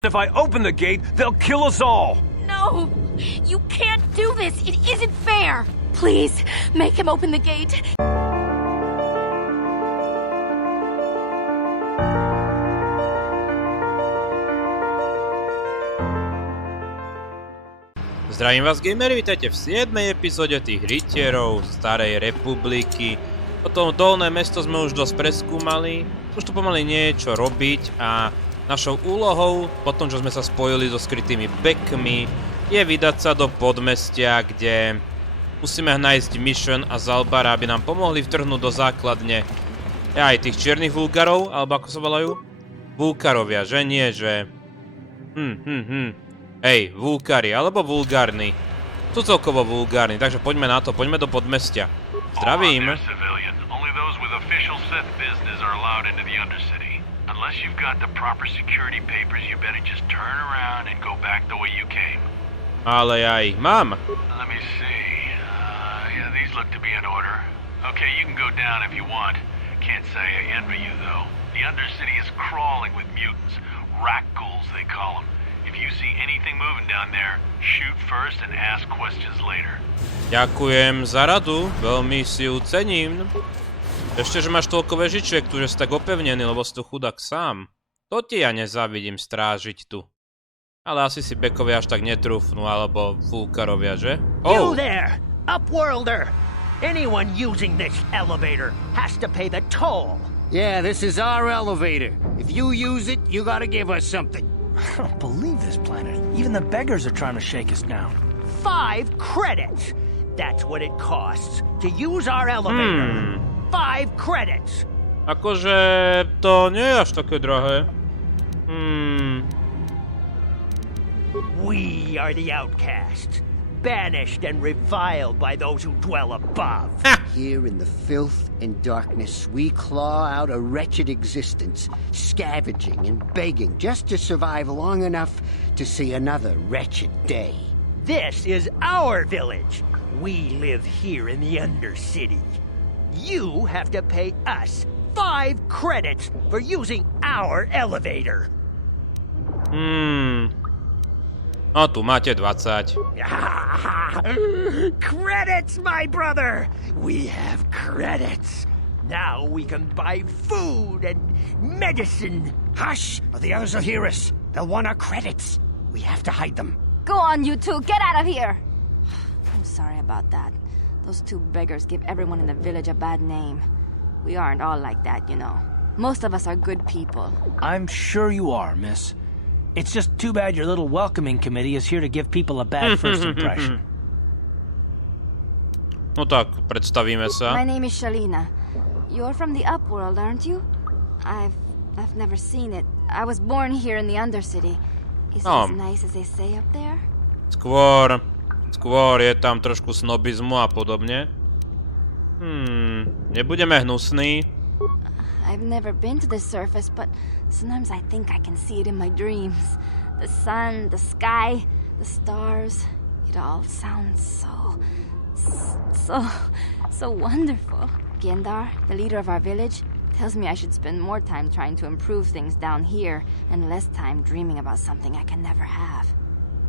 If I open the gate, they'll kill us all! No! You can't do this! It isn't fair! Please, make him open the gate! Zdravím vás, gamery, vítajte v 7. epizode tých rytierov starej republiky. Potom dolné mesto sme už dosť preskúmali, už tu pomaly niečo robiť a našou úlohou, potom čo sme sa spojili so skrytými bekmi, je vydať sa do Podmestia, kde musíme nájsť mission a Zalbara, aby nám pomohli vtrhnúť do základne aj tých čiernych vulgarov, alebo ako sa volajú? Vulkarovia, že nie, že... Hej, vulkári, alebo vulgárni. Sú celkovo vulgárni, takže poďme na to, poďme do Podmestia. Zdravím. Ale ja ich mám. If you see anything moving down there, shoot first and ask questions later. Ďakujem za radu, veľmi si ju cením. Ešte, že máš toľko vežičiek tu, že si tak opevnený, lebo si tu chudák sám. To ti ja nezávidím strážiť tu. Ale asi si bekovia až tak netrúfnú, alebo vulkarovia, že? You there, upworlder! Anyone using this elevator has to pay the toll. Yeah, this is our elevator. If you use it, you gotta give us something. I don't believe this planet. Even the beggars are trying to shake us down. 5 credits! That's what it costs to use our elevator. 5 credits! Akože to nie je až také drahé. We are the outcasts, banished and reviled by those who dwell above. Here in the filth and darkness, we claw out a wretched existence, scavenging and begging just to survive long enough to see another wretched day. This is our village. We live here in the Undercity. You have to pay us 5 credits for using our elevator. No tu máte 20. Credits, my brother! We have credits. Now we can buy food and medicine. Hush, or the others will hear us. They'll want our credits. We have to hide them. Go on, you two! Get out of here! I'm sorry about that. Those 2 beggars give everyone in the village a bad name. We aren't all like that, you know. Most of us are good people. I'm sure you are, miss. It's just too bad your little welcoming committee is here to give people a bad first impression. No tak, predstavíme sa. My name is Shaleena. You're from the Upworld, aren't you? I've never seen it. I was born here in the Undercity. Is it as nice as they say up there? Skôr je tam trošku snobizmu a podobne. Nebudeme hnusní. I've never been to the surface, but sometimes I think I can see it in my dreams. The sun, the sky, the stars. It all sounds so wonderful. Gendar, the leader of our village, tells me I should spend more time trying to improve things down here and less time dreaming about something I can never have.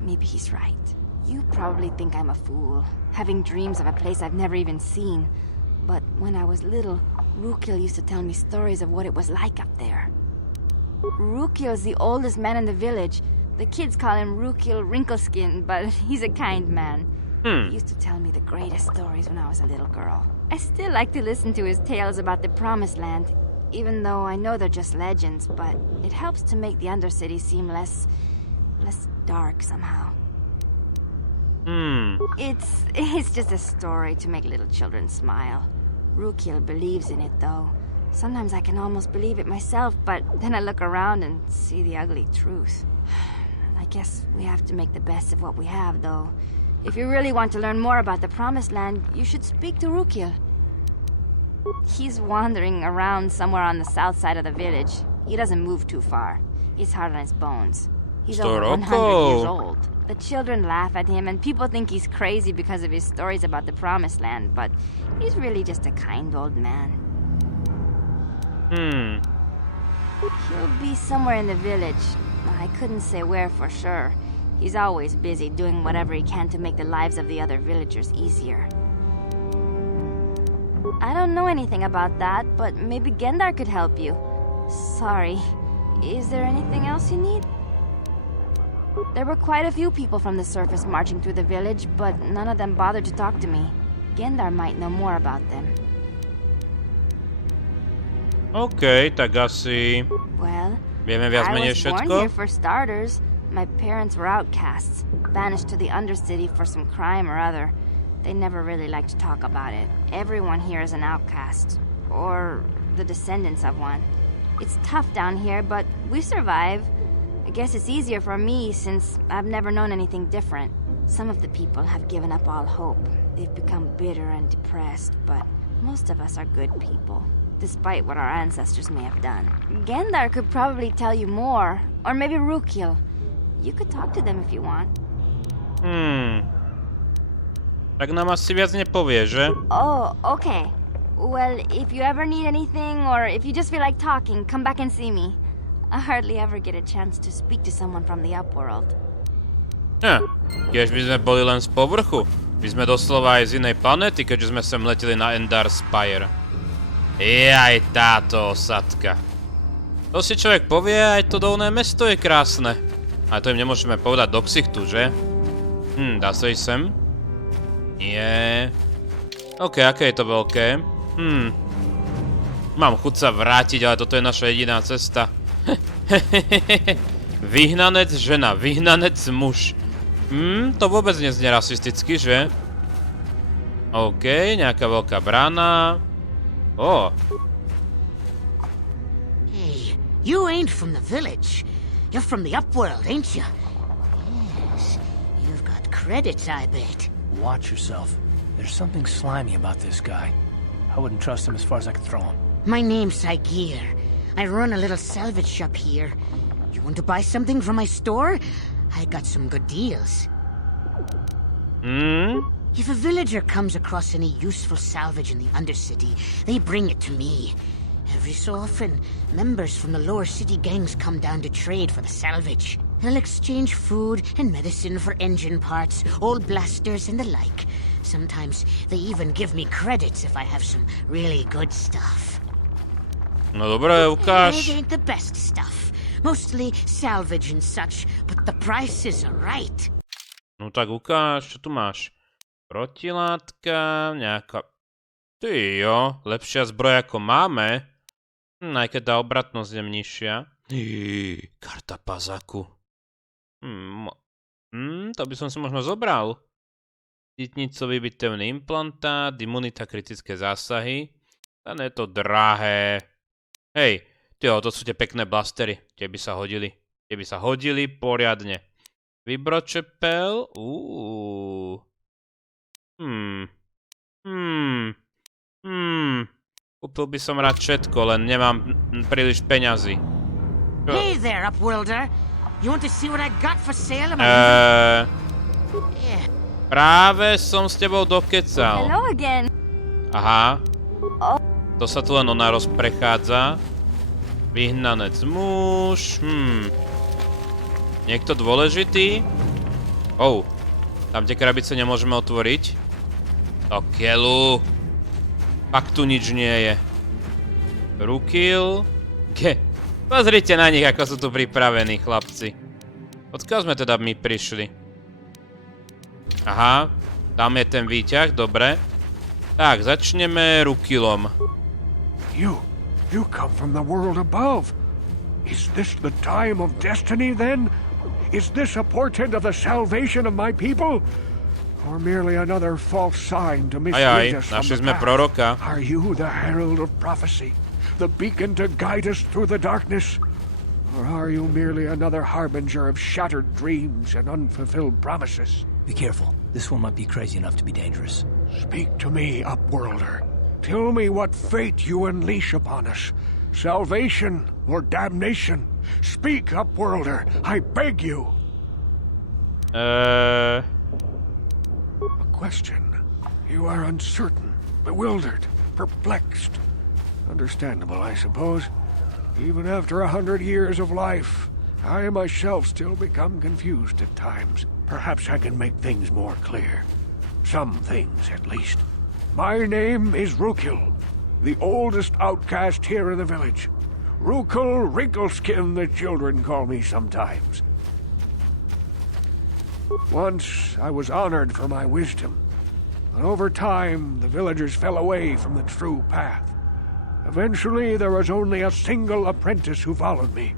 Maybe he's right. You probably think I'm a fool, having dreams of a place I've never even seen. But when I was little, Rukil used to tell me stories of what it was like up there. Rukil's the oldest man in the village. The kids call him Rukil Wrinkleskin, but he's a kind man. He used to tell me the greatest stories when I was a little girl. I still like to listen to his tales about the Promised Land, even though I know they're just legends, but it helps to make the Undercity seem less dark somehow. It's just a story to make little children smile. Rukil believes in it, though. Sometimes I can almost believe it myself, but then I look around and see the ugly truth. I guess we have to make the best of what we have, though. If you really want to learn more about the Promised Land, you should speak to Rukil. He's wandering around somewhere on the south side of the village. He doesn't move too far. He's hard on his bones. He's over 100 years old. The children laugh at him, and people think he's crazy because of his stories about the Promised Land, but he's really just a kind old man. He'll be somewhere in the village. I couldn't say where for sure. He's always busy doing whatever he can to make the lives of the other villagers easier. I don't know anything about that, but maybe Gendar could help you. Sorry. Is there anything else you need? There were quite a few people from the surface marching through the village, but none of them bothered to talk to me. Gendar might know more about them. OK, tak asi... Well, vieme viac I menej was born všetko. here for starters. My parents were outcasts, banished to the Undercity for some crime or other. They never really liked to talk about it. Everyone here is an outcast, or the descendants of one. It's tough down here, but we survive. I guess it's easier for me since I've never known anything different. Some of the people have given up all hope. They've become bitter and depressed, but most of us are good people, despite what our ancestors may have done. Gendar could probably tell you more, or maybe Rukil. You could talk to them if you want. Tak nám asi viac nepovie, že? Oh, okay. Well, if you ever need anything, or if you just feel like talking, come back and see me. I hardly ever get a chance to speak to someone from the upworld. Kiež by sme boli len z povrchu. My sme doslova aj z inej planéty, keďže sme sem leteli na Endar Spire. Jaj, táto osadka. To si človek povie, aj to dolné mesto je krásne. Ale to im nemôžeme povedať do ksichtu, že? Dá sa ísť sem? Nie. OK, aké je to veľké? Mám chuť sa vrátiť, ale toto je naša jediná cesta. Vyhnanec žena, vyhnanec muž. To vôbec neznie rasisticky, že? OK, nejaká veľká brána. Hey, you ain't from the village. You're from the upworld, ain't you? Yes, you've got credits, I bet. Watch yourself. There's something slimy about this guy. I wouldn't trust him as far as I could throw him. My name's Saigir. I run a little salvage shop here. You want to buy something from my store? I got some good deals. If a villager comes across any useful salvage in the Undercity, they bring it to me. Every so often, members from the lower city gangs come down to trade for the salvage. They'll exchange food and medicine for engine parts, old blasters and the like. Sometimes they even give me credits if I have some really good stuff. No dobré, ukáž. It ain't the best stuff. Mostly salvage and such, but the prices are right. No tak ukáž, čo tu máš? Protilátka, nejaká... Ty jo, lepšia zbroja ako máme. Aj keď tá obratnosť je nižšia. Karta pazaku. To by som si možno zobral. Sítnicový bitevný implantát, imunita, kritické zásahy. Len je to drahé. Hej, to sú tie pekné blastery. Tie by sa hodili. Tie by sa hodili poriadne. Vybročepel. Kúpil by som rád všetko, len nemám príliš peňazí. Hey there, upworlder. You want to see what I got for sale? Práve som s tebou dokecal. Hello again. Aha. To sa tu len ona rozprechádza. Vyhnanec muž. Niekto dôležitý? Tam tie krabice nemôžeme otvoriť. To keľu. Fakt tu nič nie je. Rukil. Pozrite na nich, ako sú tu pripravení, chlapci. Odkiaľ sme teda my prišli? Aha, tam je ten výťah, dobre. Tak, začneme Rukilom. You come from the world above. Is this the time of destiny, then? Is this a portent of the salvation of my people? Or merely another false sign to mislead us from našli the sme path? proroka. Are you the herald of prophecy, the beacon to guide us through the darkness? Or are you merely another harbinger of shattered dreams and unfulfilled promises? Be careful. This one might be crazy enough to be dangerous. Speak to me, Upworlder. Tell me what fate you unleash upon us. Salvation or damnation? Speak, Upworlder, I beg you. A question. You are uncertain, bewildered, perplexed. Understandable, I suppose. Even after 100 years of life, I myself still become confused at times. Perhaps I can make things more clear. Some things, at least. My name is Rukil, the oldest outcast here in the village. Rukil Wrinkleskin, the children call me sometimes. Once I was honored for my wisdom, but over time the villagers fell away from the true path. Eventually there was only a single apprentice who followed me,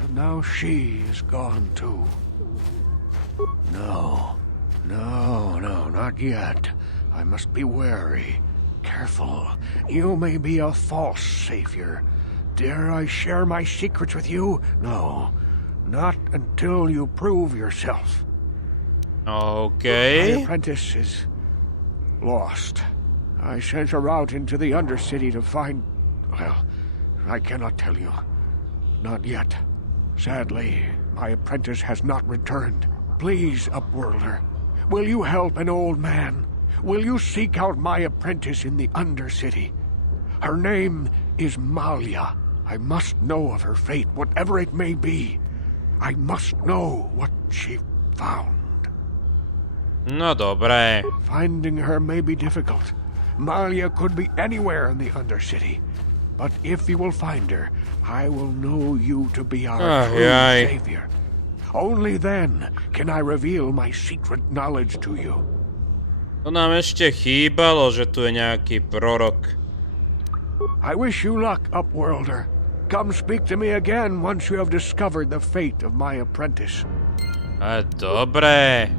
and now she is gone too. No, not yet. I must be wary. Careful. You may be a false savior. Dare I share my secrets with you? No, not until you prove yourself. Okay. My apprentice is lost. I sent her out into the Undercity to find... Well, I cannot tell you. Not yet. Sadly, my apprentice has not returned. Please, Upworlder, will you help an old man? Will you seek out my apprentice in the Undercity? Her name is Malia. I must know of her fate, whatever it may be. I must know what she found. No dobre. Finding her may be difficult. Malia could be anywhere in the Undercity. But if you will find her, I will know you to be our true savior. Only then can I reveal my secret knowledge to you. To nám ešte chýbalo, že tu je nejaký prorok. I wish you luck, Upworlder. Come speak to me again once you have discovered the fate of my apprentice. Dobre.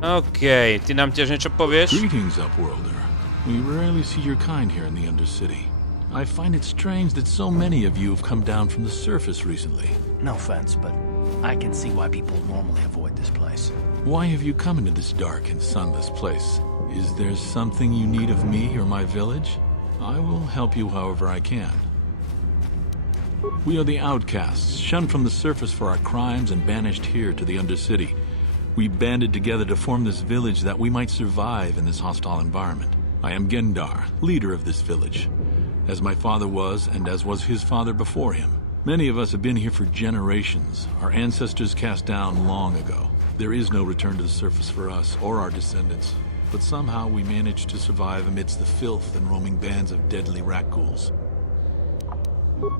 OK, ty nám tiež niečo povieš? Greetings, Upworlder. We rarely see your kind here in the Undercity. I find it strange that so many of you have come down from the surface recently. No offense, but I can see why people normally avoid this place. Why have you come into this dark and sunless place? Is there something you need of me or my village? I will help you however I can. We are the outcasts, shunned from the surface for our crimes and banished here to the Undercity. We banded together to form this village that we might survive in this hostile environment. I am Gendar, leader of this village, as my father was and as was his father before him. Many of us have been here for generations, our ancestors cast down long ago. There is no return to the surface for us or our descendants, but somehow we managed to survive amidst the filth and roaming bands of deadly rat ghouls.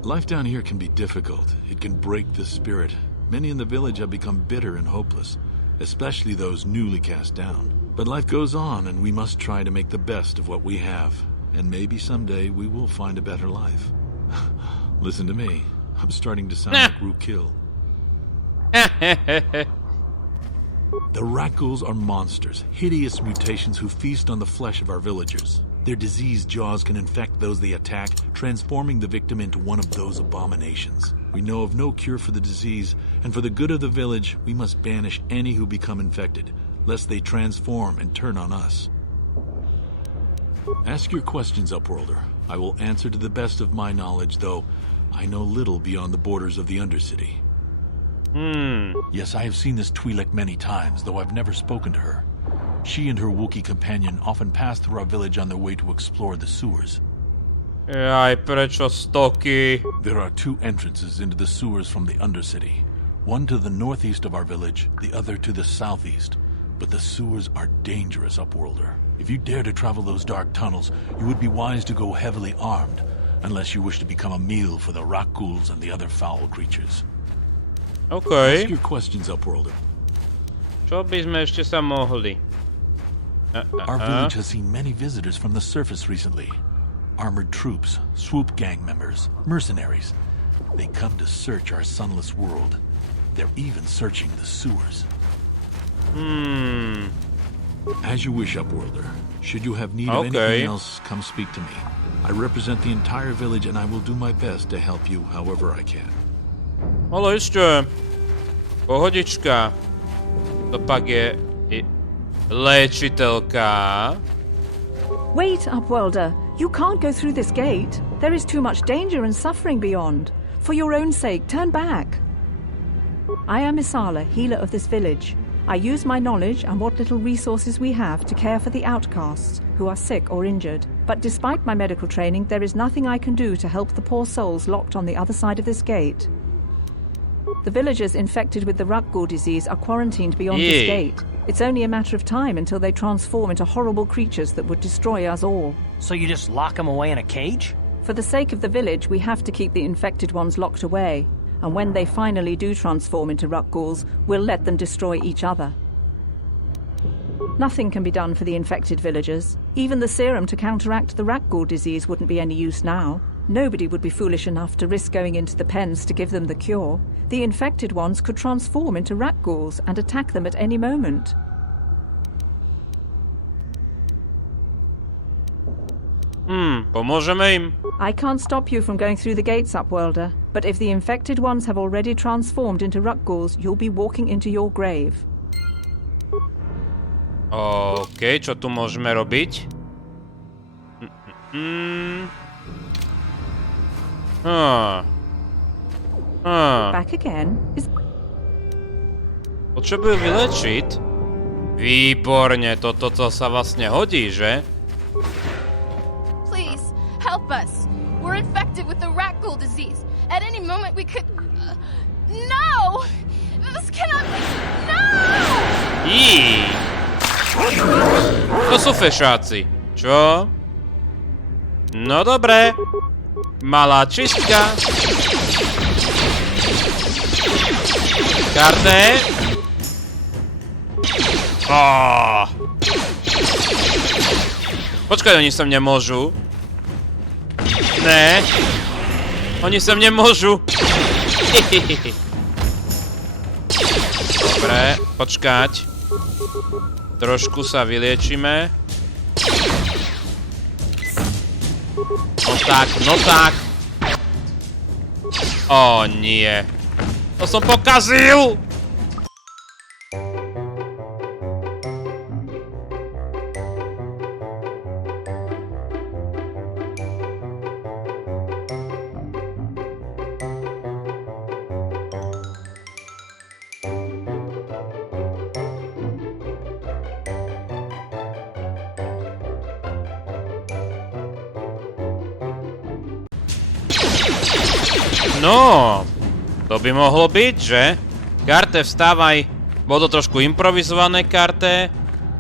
Life down here can be difficult. It can break the spirit. Many in the village have become bitter and hopeless, especially those newly cast down. But life goes on, and we must try to make the best of what we have. And maybe someday we will find a better life. Listen to me. I'm starting to sound like Rukil. The rat ghouls are monsters, hideous mutations who feast on the flesh of our villagers. Their diseased jaws can infect those they attack, transforming the victim into one of those abominations. We know of no cure for the disease, and for the good of the village, we must banish any who become infected, lest they transform and turn on us. Ask your questions, Upworlder. I will answer to the best of my knowledge, though I know little beyond the borders of the Undercity. Yes, I have seen this Twi'lek many times, though I've never spoken to her. She and her Wookiee companion often pass through our village on their way to explore the sewers. Aj, prečo stoky? There are two entrances into the sewers from the Undercity. One to the northeast of our village, the other to the southeast. But the sewers are dangerous, Upworlder. If you dare to travel those dark tunnels, you would be wise to go heavily armed, unless you wish to become a meal for the rat ghouls and the other foul creatures. Okay. Ask your questions, Upworlder. Čo by sme ešte sa mohli? Our village has seen many visitors from the surface recently. Armored troops, swoop gang members, mercenaries. They come to search our sunless world. They're even searching the sewers. As you wish, Upworlder. Should you have need of anything else, come speak to me. I represent the entire village and I will do my best to help you however I can. Ale ešte. Pohodička. To pak je liečiteľka. Wait, Upworlder. You can't go through this gate. There is too much danger and suffering beyond. For your own sake, turn back. I am Isala, healer of this village. I use my knowledge and what little resources we have to care for the outcasts who are sick or injured. But despite my medical training, there is nothing I can do to help the poor souls locked on the other side of this gate. The villagers infected with the Rukil disease are quarantined beyond this gate. It's only a matter of time until they transform into horrible creatures that would destroy us all. So you just lock them away in a cage? For the sake of the village, we have to keep the infected ones locked away. And when they finally do transform into Rukils, we'll let them destroy each other. Nothing can be done for the infected villagers. Even the serum to counteract the Rukil disease wouldn't be any use now. Nobody would be foolish enough to risk going into the pens to give them the cure. The infected ones could transform into Rukils and attack them at any moment. Pomôžeme im. I can't stop you from going through the gates, Upworlder, but if the infected ones have already transformed into Rukils, you'll be walking into your grave. OK, čo tu môžeme robiť? Back again? Potrebujú vylečiť? Výborne, toto sa vlastne hodí, že? Please, help us. We're infected with the Rukil disease. At any moment we could... No! This cannot be... No! To sú fešáci. Čo? No dobre. Malá čistka. Karte. Počkaj, oni sem nemôžu. Ne. Oni sem nemôžu. Dobre, počkať. Trošku sa vyliečime. No tak, no tak. Ó, nie. To som pokazil! No, to by mohlo byť, že? Karte, vstávaj. Bolo to trošku improvizované, Karte,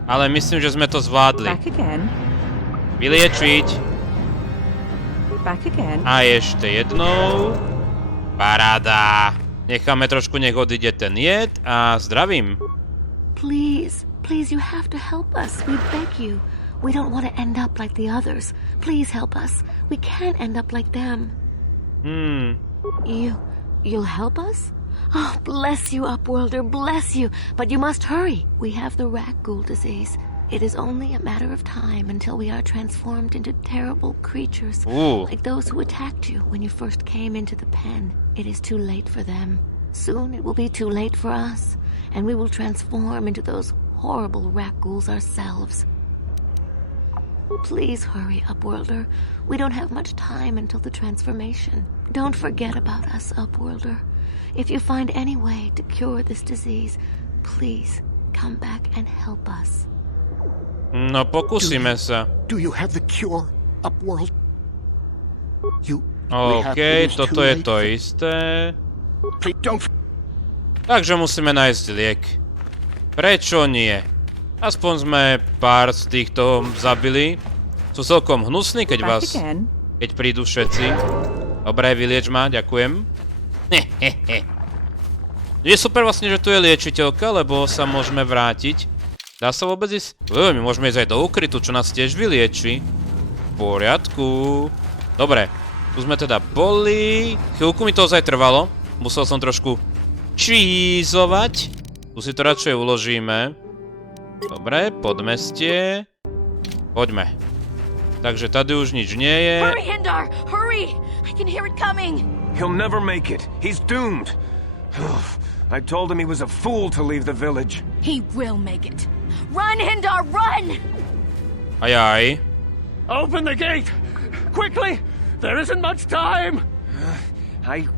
ale myslím, že sme to zvládli. Vyliečiť. A ešte jednou. Paráda. Necháme trošku, nech odíde ten jed a zdravím. Please, please, you have to help us. We beg you. We don't want to end up like the others. Please help us. We can't end up like them. You'll help us? Oh, bless you, Upworlder, bless you. But you must hurry. We have the Rukil disease. It is only a matter of time until we are transformed into terrible creatures, like those who attacked you when you first came into the pen. It is too late for them. Soon it will be too late for us, and we will transform into those horrible Rukils ourselves. Please hurry, Upworlder. We don't have much time until the transformation. Don't forget about us, Upworlder. If you find any way to cure this disease, please come back and help us. No, pokúsime sa. Do you have the cure, Upworld? OK, toto je to isté. Takže musíme nájsť liek. Prečo nie? Aspoň sme pár z týchto zabili. Sú celkom hnusní, keď prídu všetci. Dobre, vylieč ma, ďakujem. Je super vlastne, že tu je liečiteľka, lebo sa môžeme vrátiť. Dá sa vôbec ísť? My môžeme ísť aj do ukrytu, čo nás tiež vylieči. V poriadku. Dobre, tu sme teda boli. Chvíľku mi to ozaj trvalo. Musel som trošku čízovať. Tu si to radšej uložíme. Dobre, Podmestie. Poďme. Takže tady už nič nie je. Hurry, Gendar! Hurry! I can hear it coming! He'll never make it. He's doomed. I told him he was a fool to leave the village. He will make it. Run, Gendar, run! Ajaj. Open the gate! Quickly! There isn't much time! I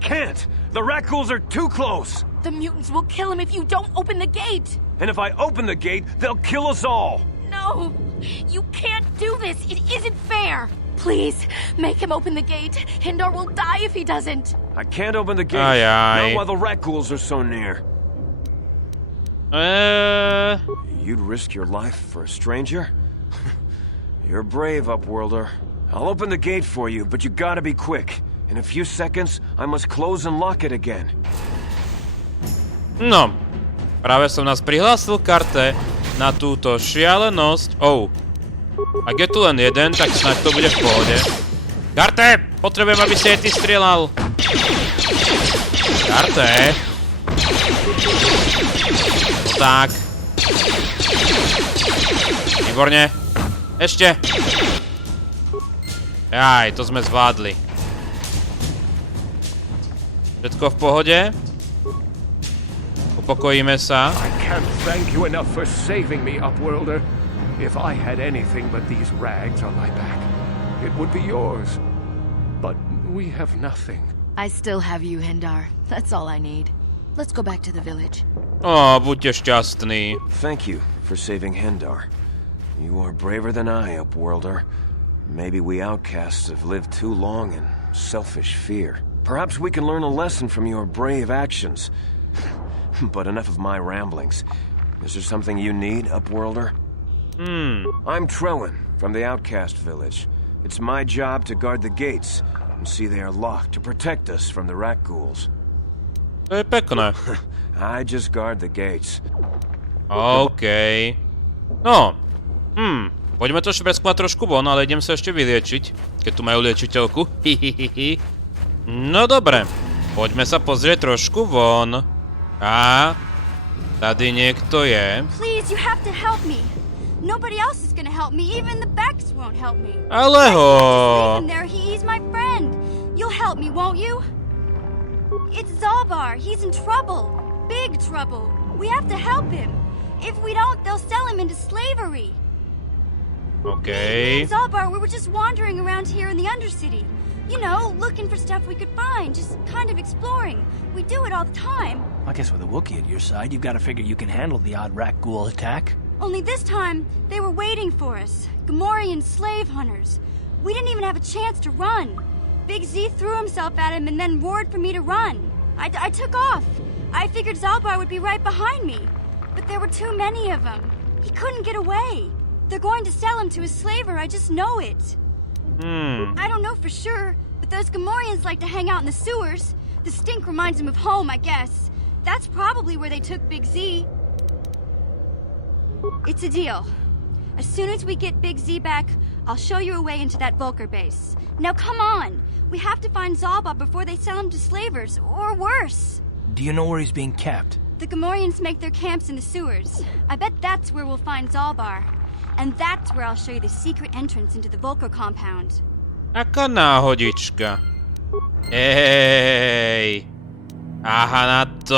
can't. The Rukils are too close. The mutants will kill him if you don't open the gate. And if I open the gate, they'll kill us all. No! You can't do this! It isn't fair! Please, make him open the gate. Gendar will die if he doesn't. I can't open the gate. Not while the rat ghouls are so near. You'd risk your life for a stranger? You're brave, Upworlder. I'll open the gate for you, but you gotta be quick. In a few seconds, I must close and lock it again. No, práve som nás prihlásil karte na túto šialenosť. Ak je tu len jeden, tak snáď to bude v pohode. Karte! Potrebujem, aby si aj ty strieľal. Karte! Tak. Výborne. Ešte. Jaj, to sme zvládli. Všetko v pohode? Upokojíme sa. I can't thank you enough for saving me, Upworlder. If I had anything but these rags on my back, it would be yours. But we have nothing. I still have you, Gendar. That's all I need. Let's go back to the village. Buďte šťastní. Thank you for saving Gendar. You are braver than I, Upworlder. Maybe we outcasts have lived too long in selfish fear. Perhaps we can learn a lesson from your brave actions. But enough of my ramblings. Is there something you need, Upworlder? I'm Trellin, from the outcast village. It's my job to guard the gates and see they are locked to protect us from the rat ghouls. To je pekné. I just guard the gates. OK. No. Poďme to ešte preskúmať trošku von, ale idem sa ešte vyliečiť, keď tu majú liečiteľku. No dobre. Poďme sa pozrieť trošku von. A tady niekto je. Please, you have to help me. Nobody else is gonna help me. Even the Becks won't help me. Ale ho. Just leave him there. He's my friend. You'll help me, won't you? It's Zalbar. He's in trouble. Big trouble. We have to help him. If we don't, they'll sell him into slavery. Okay. Me and Zalbar, we were just wandering around here in the Undercity. You know, looking for stuff we could find, just kind of exploring. We do it all the time. I guess with a Wookiee at your side, you've got to figure you can handle the odd rat ghoul attack. Only this time, they were waiting for us. Gamorrean slave hunters. We didn't even have a chance to run. Big Z threw himself at him and then roared for me to run. I took off. I figured Zalbar would be right behind me. But there were too many of them. He couldn't get away. They're going to sell him to a slaver, I just know it. I don't know for sure, but those Gamorreans like to hang out in the sewers. The stink reminds them of home, I guess. That's probably where they took Big Z. It's a deal. As soon as we get Big Z back, I'll show you a way into that Vulcar base. Now come on! We have to find Zalbar before they sell him to slavers, or worse. Do you know where he's being kept? The Gamorreans make their camps in the sewers. I bet that's where we'll find Zalbar. And that's where I'll show you the secret entrance into the Vulcar compound. Aká náhodička. Ej. Aha, na to.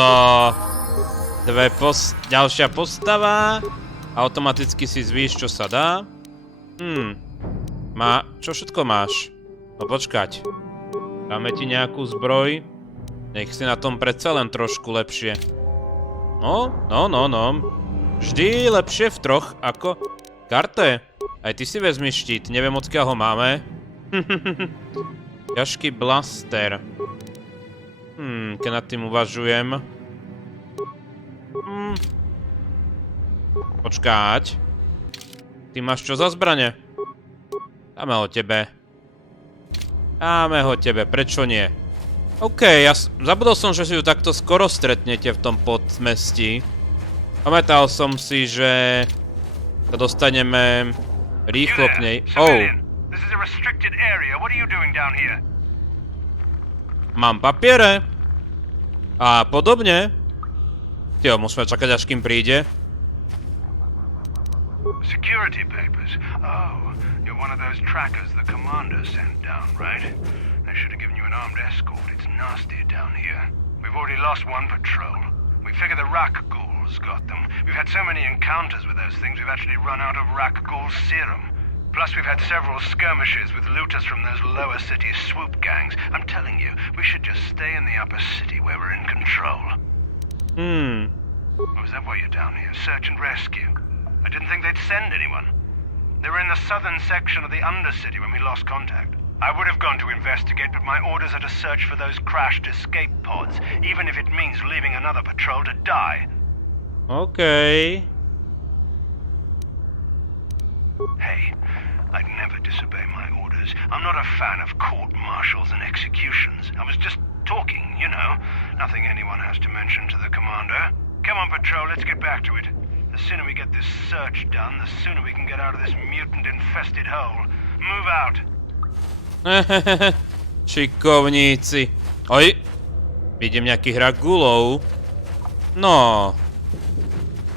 Ďalšia postava. Automaticky si zvíš, čo sa dá. Čo všetko máš? No počkať. Dáme ti nejakú zbroj. Nech si na tom predsa len trošku lepšie. No. Vždy lepšie v troch ako... Karte, aj ty si vezmi štít. Neviem, odkiaľ ho máme. Ťažký blaster. Keď nad tým uvažujem. Počkať. Ty máš čo za zbrane? Dáme ho tebe. Prečo nie? OK, ja zabudol som, že si ju takto skoro stretnete v tom Podmestí. Pamätal som si, že sa dostaneme rýchlo k nej. Mám papiere. A podobne. Musíme čakať, až kým príde. Security papers. Oh, you're one of those trackers the commander sent down, right? They should have given you an armed escort. It's nasty down here. We've already lost one patrol. We figure the rat ghouls got them. We've had so many encounters with those things, we've actually run out of rat ghoul serum. Plus, we've had several skirmishes with looters from those lower city swoop gangs. I'm telling you, we should just stay in the upper city where we're in control. Or is that why you're down here? Search and rescue? I didn't think they'd send anyone. They were in the southern section of the Undercity when we lost contact. I would have gone to investigate, but my orders are to search for those crashed escape pods, even if it means leaving another patrol to die. Okay. Hey, I'd never disobey my orders. I'm not a fan of court-martials and executions. I was just talking, you know. Nothing anyone has to mention to the commander. Come on, patrol, let's get back to it. The sooner we get this search done, the sooner we can get out of this mutant-infested hole. Move out. Šikovníci. Oj, vidím nejaký hrak gulov. No.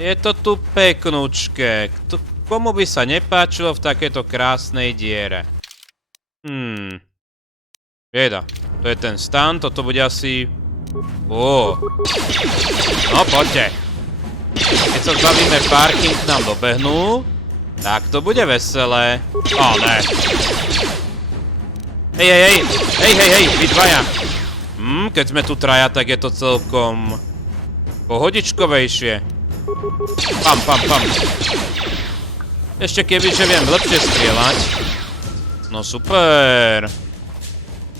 Je to tu peknúčke. Komu by sa nepáčilo v takéto krásnej diere? Bieda. To je ten stan, toto bude asi... No, poďte. Keď sa zbavíme parking, nám dobehnú. Tak to bude veselé. Ó, ne. Hej, vy dvaja. Keď sme tu traja, tak je to celkom... pohodičkovejšie. Pam. Ešte kebyže viem lepšie strieľať. No super.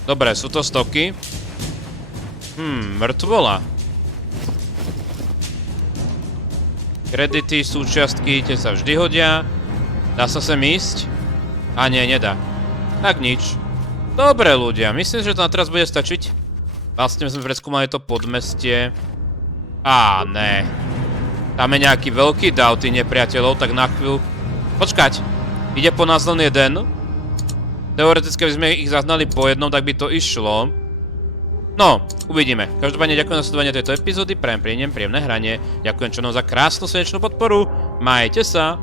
Dobre, sú to stoky. Mŕtvola. Kredity, súčiastky, tie sa vždy hodia. Dá sa sem ísť? A nie, nedá. Tak nič. Dobre ľudia, myslím, že to na teraz bude stačiť. Vlastne sme preskúmali to Podmestie. Ne. Tam je nejaký veľký dav tých nepriateľov, tak na chvíľu... Počkať, ide po nás len jeden. Teoreticky, keby sme ich zahnali po jednom, tak by to išlo. No, uvidíme. Každopádne ďakujem za sledovanie tejto epizódy, prajem príjemné hranie. Ďakujem členom za krásnu slnečnú podporu. Majte sa.